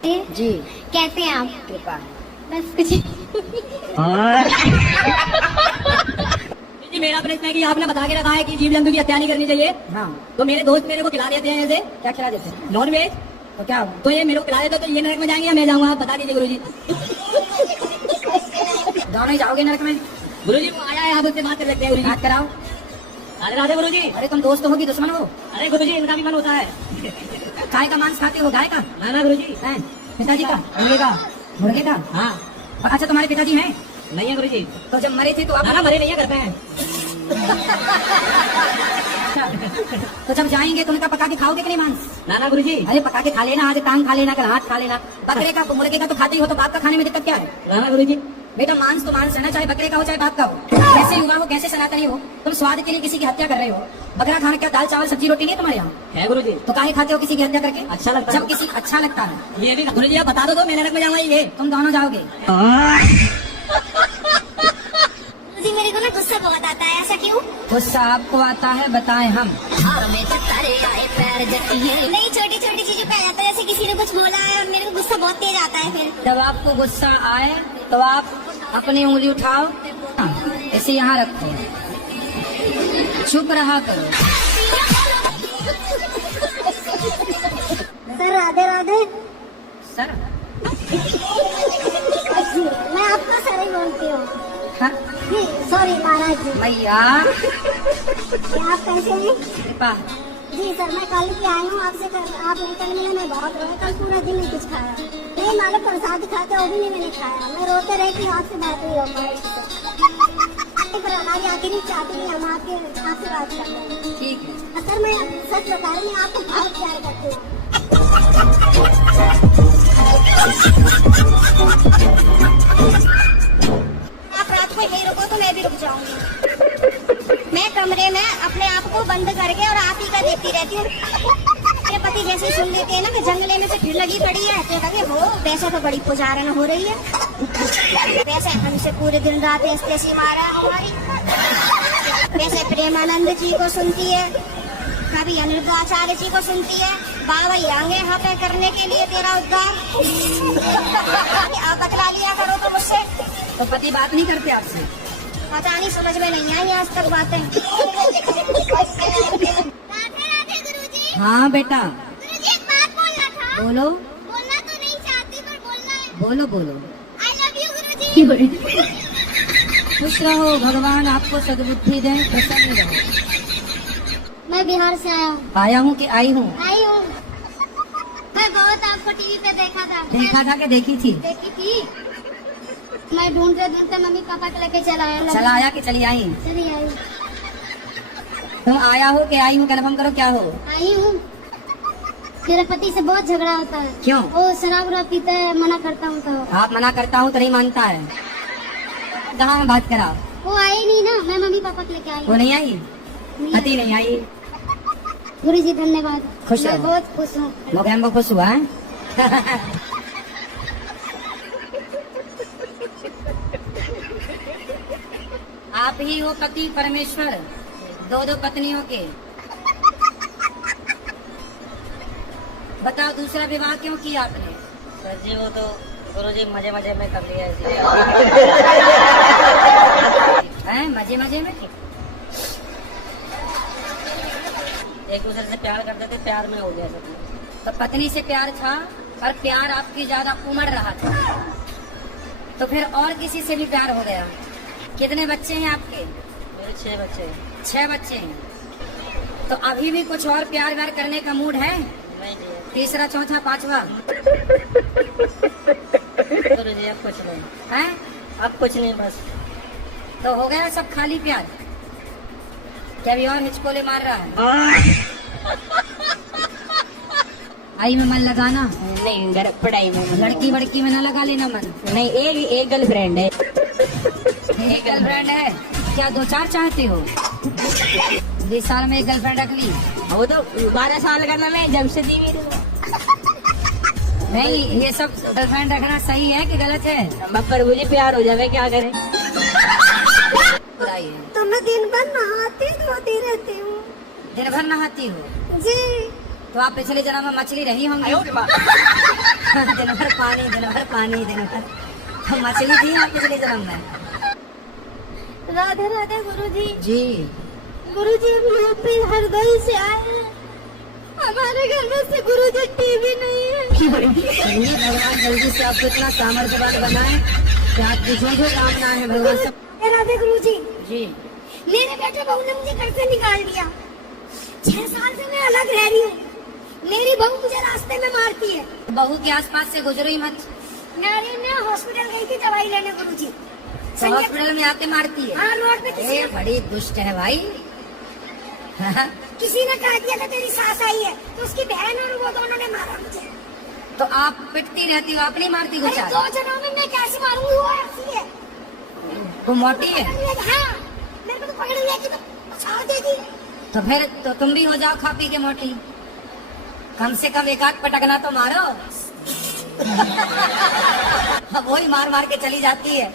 जी कैसे हैं आप? कृपा बस कुछ जी मेरा प्रश्न है कि आपने बता के रखा है कि जीव जंतु की हत्या नहीं करनी चाहिए। हाँ तो मेरे दोस्त मेरे को खिला देते हैं ऐसे क्या खिला देते हैं नॉन वेज। तो क्या तो ये मेरे को खिला देते तो ये नरक में जाएंगे या मैं जाऊंगा? आप बता दीजिए गुरुजी। दोनों ही जाओगे नरक में गुरुजी वो आया है, आप उससे बात कर लेते हैं गुरुजी। बात कराओ। राधे राधे गुरुजी। अरे तुम दोस्त हो कि दुश्मन हो? अरे गुरुजी इनका भी मन होता है। गाय का मांस खाते हो? गाय का? ना ना गुरुजी। हैं? पिताजी का? मुर्गे का। मुर्गे का? हाँ अच्छा तुम्हारे पिताजी हैं? नहीं है गुरुजी। तो जब मरे थे तो आप ना ना मरे नहीं है, करते हैं। तो जब जाएंगे तो उनका पका के खाओगे कि नहीं मांस? ना ना गुरुजी। अरे पका के खा लेना, आज टांग खा लेना, कल हाथ खा लेना। बकरे का मुर्गे का तो खाते ही हो, तो बाप का खाने में दिक्कत क्या है? ना ना गुरुजी। बेटा मांस तो मांस है ना, चाहे बकरे का हो चाहे बाप का हो। कैसे युवा हो, कैसे सनातनी हो, तुम स्वाद के लिए किसी की हत्या कर रहे हो। बकरा खाना क्या दाल चावल सब्जी रोटी नहीं है तुम्हारे यहाँ? है गुरुजी। तो काहे खाते हो किसी की हत्या करके? अच्छा लगता है। जब किसी अच्छा लगता है। ये भी गुरुजी आप बता दो तो मैं नरक में जाऊंगा ये। तुम दोनों जाओगे। जी मेरे को ना गुस्सा बहुत आता है, ऐसा क्यों? गुस्सा आपको आता है, बताएं हम। नहीं, छोटी छोटी चीजें पे आ जाता है, जैसे किसी ने कुछ बोला है और मेरे को गुस्सा बहुत तेज आता है। फिर जब आपको गुस्सा आए तो आप अपनी उंगली उठाओ, इसे यहाँ रखो, चुप रहा करो। सर राधे राधे। सर मैं आपको सर ही बोलती हूँ। हाँ? जी सॉरी महाराज जी। मैया क्या आप कैसे हैं? कृपा। जी सर मैं कल की आई हूँ आपसे। आप नहीं कल मिले, मैं बहुत रोया, कल पूरा दिन नहीं कुछ खाया। नहीं मालूम प्रसाद खाते वो भी नहीं मैंने खाया। मैं रोते रही कि आपसे बात नहीं हो पाई। पर हमारी आखिरी चाहती नहीं, हम आपसे बात करते हैं। ठीक है। सर मैं सच बता रही हूँ, आपको बहुत प्यार करती हूँ। आप रात को यही रुको तो मैं भी रुक जाऊंगी। मैं कमरे में अपने आप को बंद करके और आप ही का देखती रहती हूँ। मेरे पति जैसे सुन लेते हैं ना कि जंगले में से फिर लगी पड़ी है, तो लगे हो वैसे तो बड़ी पुजारन हो रही है। वैसे हमसे पूरे दिन रात ऐसी मारा है हमारी। वैसे प्रेमानंद जी को सुनती है, कभी अनिरुद्धाचार्य जी को सुनती है। बाबा आएंगे यहाँ पे करने के लिए तेरा उद्धार। आप बतला लिया करो तो मुझसे। तो पति बात नहीं करते आपसे? पता नहीं, समझ में नहीं आई आज तक बातें। राधे राधे गुरुजी। हाँ बेटा गुरुजी एक बात बोलना था। बोलो। बोलना तो नहीं चाहती पर बोलना है। बोलो बोलो। आई लव यू गुरुजी। खुश रहो, भगवान आपको सद्बुद्धि दें, प्रसन्न रहो। मैं बिहार से आया हूँ। आया हूँ कि आई हूँ? आई हूँ। मैं बहुत आपको टीवी पे देखा था। देखा था कि देखी थी? देखी थी। मैं ढूंढते ढूंढते मम्मी पापा को लेके चला आया। चला आया कि चली आई? चली आई। तुम आया हो कि आई हूँ, कन्फर्म करो क्या हो? आई हूँ। मेरे पति से बहुत झगड़ा होता है। क्यों? वो शराब वराब पीता है, मना करता हूँ तो। आप मना करता हूँ तो नहीं मानता है। कहाँ में बात करा? वो आई नहीं ना, मैं मम्मी पापा को लेके आई वो हूँ। नहीं आई? पति नहीं आई? गुरु जी धन्यवाद। खुश मैं रहो। बहुत खुश हूँ। मोगैम्बो खुश हुआ है? आप ही हो पति परमेश्वर, दो दो पत्नियों के। बताओ दूसरा विवाह क्यों किया आपने? सर जी वो तो गुरुजी मजे मजे में कर लिया हैं? मजे मजे में? एक दूसरे से प्यार करते थे, प्यार में हो गया सब। तो पत्नी से प्यार था और प्यार आपकी ज्यादा उमड़ रहा था, तो फिर और किसी से भी प्यार हो गया। कितने बच्चे हैं आपके? मेरे 6 बच्चे हैं। 6 बच्चे हैं। तो अभी भी कुछ और प्यार व्यार करने का मूड है? नहीं जी। तीसरा चौथा पांचवा? गुरुजी अब कुछ नहीं। हैं? अब कुछ नहीं, बस तो हो गया सब खाली प्यार? क्या भी और हिचकोले मार रहा है? आई में मन लगाना नहीं, पढ़ाई में लड़की वड़की में न लगा लेना मन। नहीं। एक गर्लफ्रेंड है। एक गर्लफ्रेंड है? क्या 2-4 चाहते हो? 20 साल में एक गर्लफ्रेंड रख ली? वो तो 12 साल का नाम है, जब से दी। नहीं, ये सब गर्लफ्रेंड रखना सही है कि गलत है? पर मुझे प्यार हो जावे, क्या करें? तो मैं दिन भर नहाती धोती रहती हूँ। दिन भर नहाती हो? जी। तो आप पिछले जन्म में मछली रही होंगी। दिन भर पानी, दिन भर पानी, दिन भर। तो मछली थी आप पिछले जन्म में? राधे राधे गुरुजी। जी। गुरुजी हम यूपी हरदोई से आए हैं, हमारे घर में से गुरुजी टीवी नहीं है। चलिए भगवान जल्दी से आपको इतना सामर्थ्यवान बनाए कि आपकी जो जो कामना है भगवान सब। राधे राधे गुरुजी। जी। मेरे बेटे बहू ने मुझे घर से निकाल दिया। 6 साल से मैं अलग रह रही हूँ। मेरी बहू मुझे रास्ते में मारती है। बहू के आसपास से गुजरो ही मत। मैं हॉस्पिटल गई थी दवाई लेने गुरुजी। तो हॉस्पिटल में आके मारती है? हाँ, रोड पे किसी ये बड़ी दुष्ट है भाई। किसी ने कह दिया था तेरी सास आई है, तो उसकी बहन और वो दोनों ने मारा मुझे। तो आप पिटती रहती हो, आप नहीं मारती कुछ? अरे 2 जनों में मैं कैसे मारूंगी? वो ऐसी है। वो मोटी है? हाँ, मेरे को तो पकड़ लिया कि तो पछाड़ देगी। तो फिर तो तुम भी हो जाओ खा पी के मोटी। कम से कम एक आध पटकना तो मारो। अब वही मार मार के चली जाती है।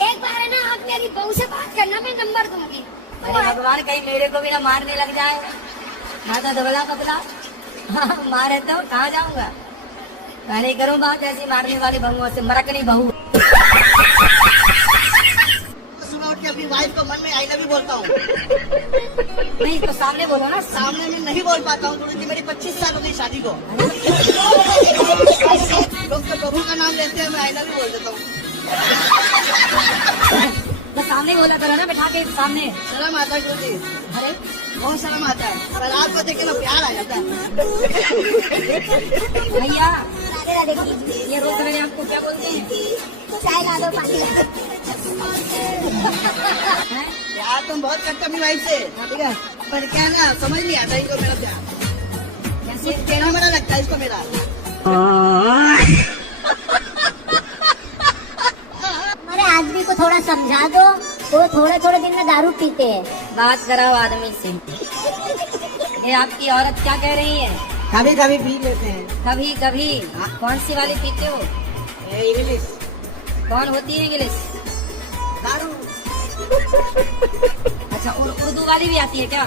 एक बार है ना, आप मेरी बहू से बात करना, मैं नंबर दूंगी। अरे भगवान कहीं मेरे को भी ना मारने लग जाए। मैं तो दुबला पतला मारे तो कहाँ जाऊंगा? मैं नहीं करूँ बात ऐसी मारने वाली बहुओं से। मरकनी बहू। सुबह उठ के अपनी वाइफ को मन में आई लव यू बोलता हूँ। नहीं तो सामने बोलो ना। सामने में नहीं बोल पाता हूँ गुरुजी, मेरी 25 साल हो गई शादी को। लोग तो प्रभु का नाम लेते हैं, मैं आई लव यू बोल देता हूँ। तो सामने बोला करो ना, बैठा के सामने। शर्म आता है गुरुजी, अरे बहुत शर्म आता है। पर आपको देख के ना प्यार आ जाता है। भैया राधे राधे गुरुजी। ये रोज सवेरे आपको क्या बोलते हैं? चाय ला दो, पानी ला दो। हैं? प्यार तुम बहुत करते अपनी वाइफ से, ठीक है, पर क्या ना समझ नहीं आता इनको मेरा प्यार। कैसे? टेढ़ा मेरा लगता है इसको मेरा। हमारे आदमी को थोड़ा समझा दो, वो थोड़े दिन में दारू पीते हैं। बात कराओ आदमी से। ये आपकी औरत क्या कह रही है? कभी कभी पी लेते हैं। कभी कभी? कौन सी वाली पीते हो? इंग्लिश कौन होती है इंग्लिश? दारू। अच्छा, उर्दू वाली भी आती है क्या?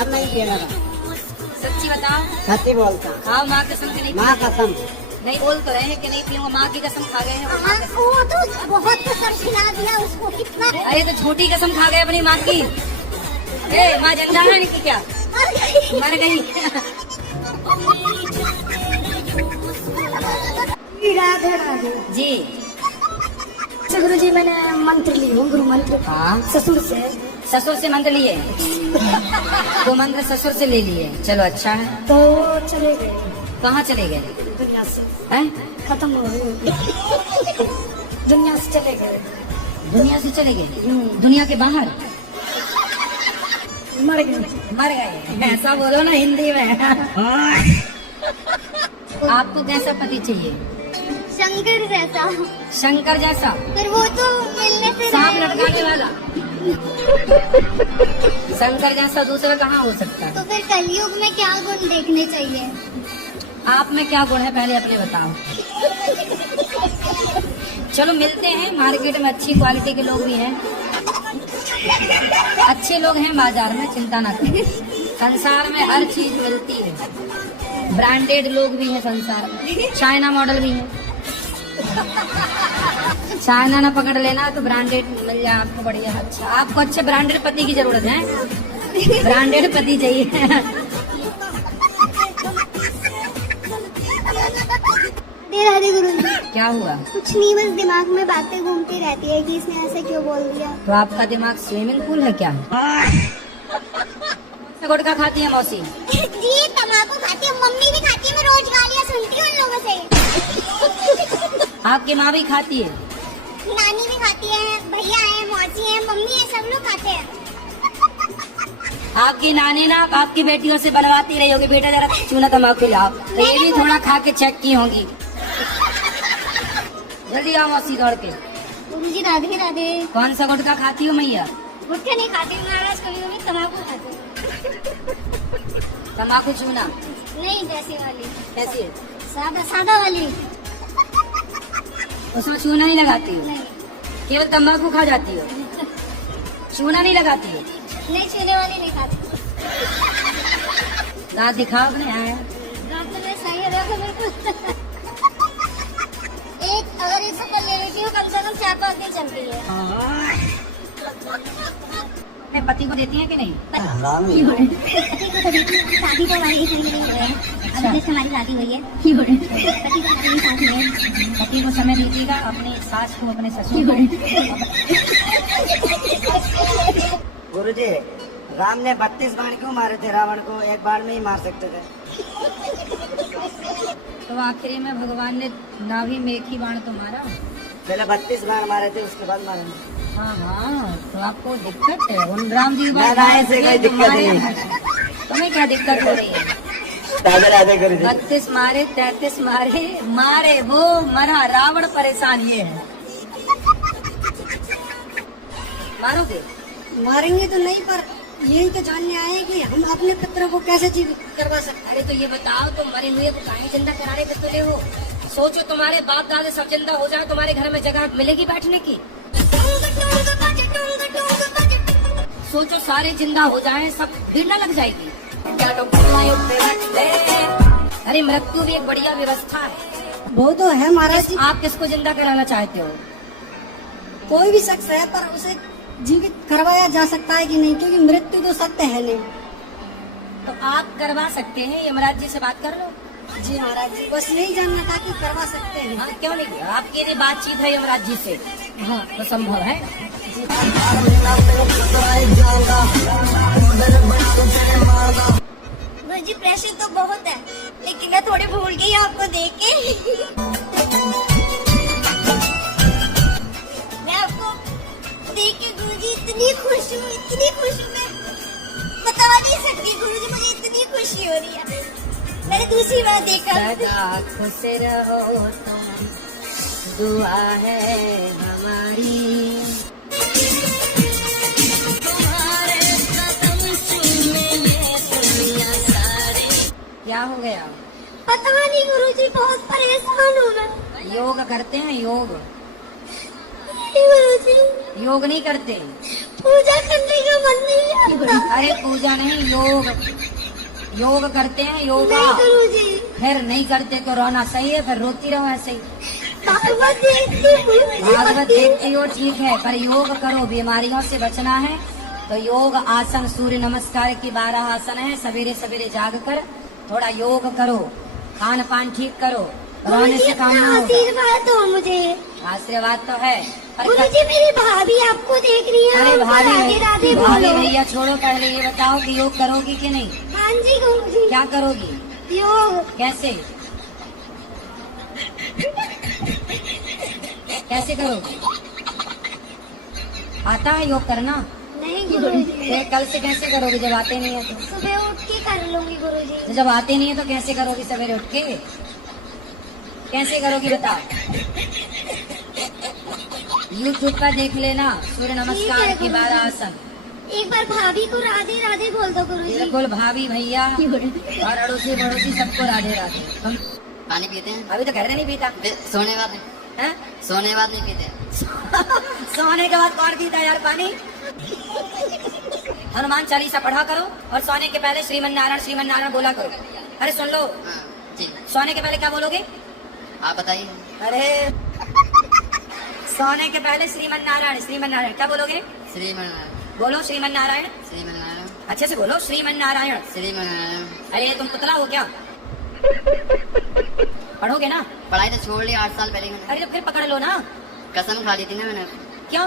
अब नहीं पिएगा। सच्ची बताओ। सच्ची बोलता। खाओ माँ कसम से नहीं माँ पीते। कसम। नहीं बोल तो रहे हैं कि नहीं पीऊंगा। माँ की कसम खा गए हैं वो। माँ कसम। वो तो बहुत कसम खिला दिया उसको, कितना अरे तो छोटी कसम खा गए अपनी माँ की। ए माँ जिंदा है नहीं क्या? मर गई। राधे राधे जी। गुरु जी, मैंने मंत्र ली हूँ, गुरु मंत्र। हाँ, ससुर से। ससुर से मंत्र लिए? वो मंत्र ससुर से ले लिए। चलो अच्छा है। तो चले गए कहाँ चले गए? दुनिया से, हैं? खत्म हो गई। दुनिया से चले गए। दुनिया से चले गए? दुनिया के बाहर? मर गए। मर गए? ऐसा बोलो ना हिंदी में। आपको कैसा पति चाहिए? शंकर जैसा। शंकर जैसा? पर वो तो मिलने से सांप लटकाने वाला? शंकर जैसा दूसरा कहाँ हो सकता है? तो फिर कलयुग में क्या गुण देखने चाहिए? आप में क्या गुण है पहले अपने बताओ। चलो मिलते हैं, मार्केट में अच्छी क्वालिटी के लोग भी हैं, अच्छे लोग हैं बाजार में, चिंता ना करो। संसार में हर चीज मिलती है। ब्रांडेड लोग भी हैं संसार में, चाइना मॉडल भी है। चाइना ना पकड़ लेना तो ब्रांडेड मिल जाए आपको बढ़िया। अच्छा, आपको अच्छे ब्रांडेड पति की जरूरत है? ब्रांडेड पति चाहिए। राधे गुरु जी। क्या हुआ? कुछ नहीं, बस दिमाग में बातें घूमती रहती है कि इसने ऐसे क्यों बोल दिया। तो आपका दिमाग स्विमिंग पूल है क्या? गुटखा खाती है मौसी? जी तम्बाकू खाती है, मम्मी भी खाती है, मैं रोज गालियाँ सुनती हूँ उन लोगों से। आपकी माँ भी खाती है? नानी भी खाती है, भैया है, मौसी है, मम्मी है, सब लोग खाते हैं। आपकी नानी ना आपकी बेटियों से बनवाती रही होगी, बेटा जरा चूना तम्बाकू लाओ, तो ये भी थोड़ा खा के चेक की होंगी। जल्दी आओ मौसी दौड़ के। गुरुजी राधे राधे। कौन सा गुटखा खाती हो मैया? गुटखा नहीं खाती महाराज, कभी कभी तम्बाकू खाती हूँ। तम्बाकू चूना? नहीं, वैसी वाली। कैसी है? सादा सादा वाली। उसमें चूना नहीं लगाती हो? नहीं केवल तम्बाकू खा जाती हो, चूना नहीं लगाती हो? नहीं, चूने वाली नहीं खाती। दांत दिखाओ अपने। आया रात में सही है देखो बिल्कुल। एक अगर एक चप्पल ले लेती हूँ कम से कम 4-5 दिन चलती है। अपने पति को देती है कि नहीं? पति को तो देती हूँ, शादी तो हमारी इतनी नहीं हुई है। अभी जस्ट हमारी शादी हुई है। पति को हमारी साथ में पति को समय दीजिएगा, अपनी सास को, अपने ससुर को। गुरुजी, राम ने 32 बाण क्यों मारे थे रावण को? एक बाण में ही मार सकते थे। तो आखिरी में भगवान ने नाभि में एक ही बाण तो मारा। पहले 32 बाण मारे थे, उसके बाद मारे नहीं। हाँ हाँ, तो आपको दिक्कत है उन राम जी ना, ना, ऐसे कोई दिक्कत नहीं। तुम्हें क्या दिक्कत हो रही है? राधे राधे गुरुजी। 32 मारे, 33 मारे, मारे वो मरा, रावण परेशान ये है। मारोगे? मारेंगे तो नहीं, पर यही तो जानने आए कि हम अपने पुत्र को कैसे जीवित करवा सकते। अरे तो ये बताओ, तुम मरे हुए को काहे जिंदा कराने पे तुले हो? सोचो तुम्हारे बाप दादा सब जिंदा हो जाए, तुम्हारे घर में जगह मिलेगी बैठने की? सोचो सारे जिंदा हो जाएं, सब भीड़ न लग जाएगी? अरे मृत्यु भी एक बढ़िया व्यवस्था है। वो तो है महाराज जी, आप किसको जिंदा कराना चाहते हो? कोई भी शख्स है, पर उसे जीवित करवाया जा सकता है कि नहीं, क्योंकि मृत्यु तो सत्य है नहीं। तो आप करवा सकते हैं, यमराज जी से बात कर लो। जी महाराज जी, बस यही जानना था कि करवा सकते हैं। हाँ, क्यों नहीं? आपकी यदि बातचीत है यमराज जी से, हाँ तो संभव है। जी प्रेशर तो बहुत है, लेकिन मैं थोड़ी भूल गई आपको देख के। मैं आपको देख के गुरुजी इतनी खुश हूँ, मैं बता नहीं सकती गुरुजी, मुझे इतनी खुशी हो रही है। मैंने दूसरी बार देखा। सदा खुश रहो तुम, दुआ है हमारी। क्या हो गया? पता नहीं गुरुजी, बहुत परेशान हूँ मैं। योग करते हैं? योग गुरुजी, योग नहीं करते? पूजा करने का मन नहीं आता। अरे पूजा नहीं, योग योग करते हैं, योगा। नहीं गुरुजी, फिर नहीं करते तो रोना सही है, फिर रोती रहो ऐसे ही। भागवत देखती हूँ। भागवत देखती हो ठीक है, पर योग करो, बीमारियों से बचना है। तो योग आसन, सूर्य नमस्कार की 12 आसन है। सवेरे सवेरे जाग कर थोड़ा योग करो, खान पान ठीक करो, रोने से काम ना होगा। आशीर्वाद दो मुझे। आशीर्वाद तो है, पर गुरुजी मेरी भाभी आपको देख रही है। अरे राधे राधे भाभी बोलो। भैया छोड़ो, पहले ये बताओ कि योग करोगी कि नहीं? हाँ जी गुरुजी। क्या करोगी? योग। कैसे कैसे करोगी? आता है योग करना? नहीं गुरुजी, फिर कल से कैसे करोगी जब आते नहीं है तो? सुबह उठ के कर लूंगी गुरुजी। तो जब आते नहीं है तो कैसे करोगी सवेरे उठ के? कैसे करोगी बताओ? YouTube पर देख लेना, सूर्य नमस्कार की 12 आसन। एक बार भाभी को राधे राधे बोल दो गुरुजी। बिल्कुल, भाभी भैया और अड़ोसी पड़ोसी सबको राधे राधे। हम पानी पीते हैं? अभी तो घर में नहीं पीता सोने बाद है? सोने बाद नहीं पीते। सोने के बाद कौन पीता यार पानी? हनुमान चालीसा पढ़ा करो और सोने के पहले श्रीमन नारायण बोला करो। अरे सुन लो, हाँ, जी सोने के पहले क्या बोलोगे? आप बताइए। अरे सोने के पहले श्रीमन नारायण क्या बोलोगे? श्रीमन बोलो श्रीमन नारायण, अच्छे से बोलो श्रीमन नारायण। अरे तुम पुतला हो क्या? पढ़ोगे ना? पढ़ाई तो छोड़ ली 8 साल पहले मैंने। अरे तो फिर पकड़ लो ना। कसम खा ली थी ना मैंने। क्यों?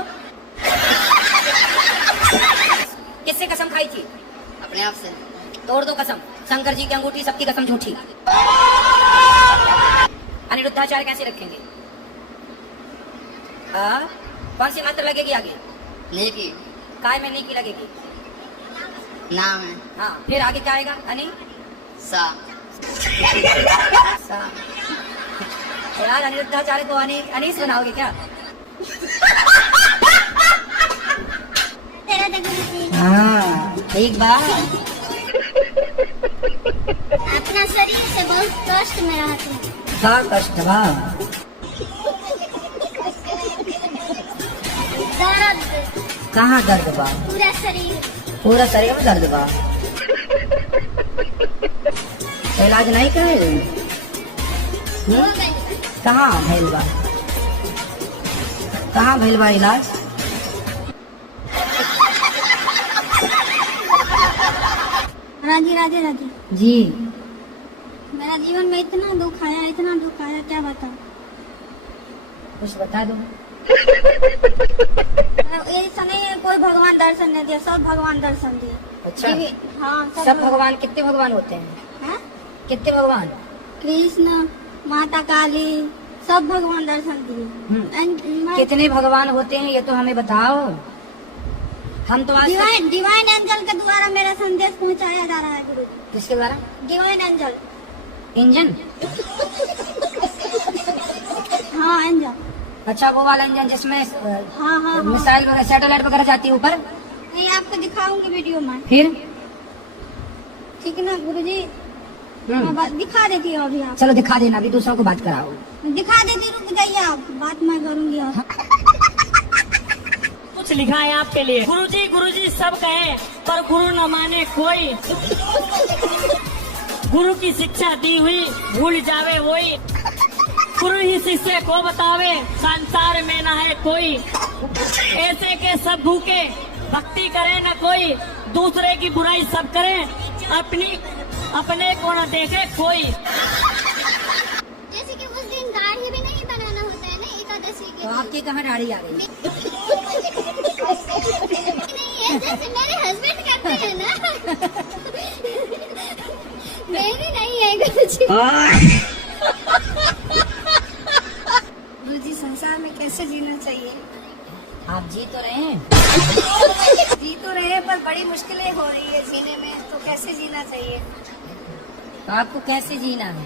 किससे कसम खाई थी? अपने आप से। तोड़ दो कसम, शंकर जी की अंगूठी, सबकी कसम झूठी। अनिरुद्धाचार्य कैसे रखेंगे? कौन सी मंत्र लगेगी आगे? नेकी। काय में नेकी लगेगी? नाम है। हाँ, फिर आगे क्या आएगा? सा। यार अनिरुद्धाचार्य को अनीस बनाओगे क्या? हाँ ठीक बात। अपना शरीर से बहुत कष्ट में रहती हूँ। का कष्ट बा? दर्द। कहाँ दर्द बा? पूरा शरीर। पूरा शरीर में दर्द बा। तो इलाज नहीं करे? कहाँ भइल बा? कहाँ भइल बा इलाज? राजी राजी राजी, जी मेरा जीवन में इतना दुख आया, क्या बताऊं। कुछ बता दो। ऐसा नहीं है कोई भगवान दर्शन नहीं दिया, सब भगवान दर्शन दिए। अच्छा, हाँ सब भगवान कितने भगवान होते हैं? हाँ? कितने भगवान? कृष्ण, माता काली, सब भगवान दर्शन दिए। कितने भगवान होते हैं ये तो हमें बताओ। हम तो आज तक- डिवाइन एंजल के द्वारा मेरा संदेश पहुंचाया जा रहा है गुरु। किसके द्वारा? Divine angel. इंजन? हाँ एंजल। अच्छा, वो वाला इंजन जिसमें हाँ हाँ हाँ। मिसाइल वगैरह, सैटेलाइट वगैरह जाती है ऊपर? नहीं, आपको दिखाऊंगी वीडियो में। फिर ठीक है ना गुरुजी? हम्म, मैं दिखा देती हूँ अभी। आप चलो दिखा देना, अभी दूसरों को बात कराओ। दिखा देती, रुक जाइए आप, बात मैं करूंगी। और कुछ लिखा है आपके लिए। गुरुजी सब कहे पर गुरु न माने कोई। गुरु की शिक्षा दी हुई भूल जावे वही। गुरु ही शिष्य को बतावे संसार में न है कोई। ऐसे के सब भूखे भक्ति करे न कोई। दूसरे की बुराई सब करे अपने को न देखे कोई। जैसे कि उस दिन दाढ़ी भी नहीं बनाना होता है ना एकादशी के तो आपकी कहाँ दाढ़ी आ गई? नहीं है, जैसे मेरे हस्बैंड करते हैं ना। मेरी नहीं है गुरुजी। गुरुजी, संसार में कैसे जीना चाहिए? आप जी तो रहे हैं। जी तो रहे पर बड़ी मुश्किलें हो रही है जीने में, तो कैसे जीना चाहिए? तो आपको कैसे जीना है?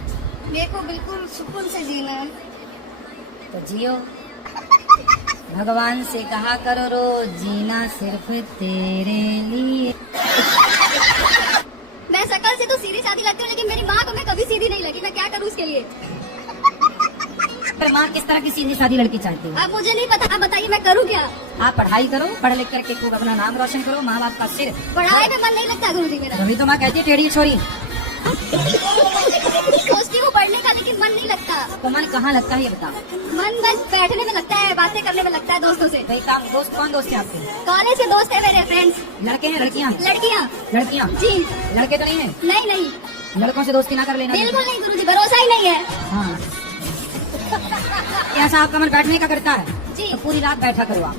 मेरे को बिल्कुल सुकून से जीना है। तो जियो। भगवान से कहा करो रोज, जीना सिर्फ तेरे लिए। मैं शकल से तो सीधी सादी लगती हूँ, लेकिन मेरी माँ को मैं कभी सीधी नहीं लगी। मैं क्या करूँ उसके लिए? पर माँ किस तरह की सीधी सादी लड़की चाहती है? अब मुझे नहीं पता, आप बताइए मैं करूँ क्या? आप पढ़ाई करो, पढ़ लिख करके खूब अपना नाम रोशन करो, माँ बाप का सिर। पढ़ाई में मन नहीं लगता गुरुजी मेरा। तभी तो माँ कहती है टेढ़ी छोरी। सोचती हूँ पढ़ने का, लेकिन मन नहीं लगता। तो मन कहाँ लगता है ये बताओ। मन बस बैठने में लगता है, बातें करने में लगता है दोस्तों से। भाई काम, दोस्त कौन दोस्त है आपके? कॉलेज के दोस्त है मेरे फ्रेंड्स। लड़के हैं लड़कियाँ? लड़कियाँ। लड़कियाँ? जी। लड़के तो नहीं है? नहीं नहीं, लड़कों से दोस्ती ना कर लेना। बिल्कुल नहीं गुरुजी, भरोसा ही नहीं है। हाँ, ऐसा आपका मन बैठने का करता है जी। तो पूरी रात बैठा करो आप।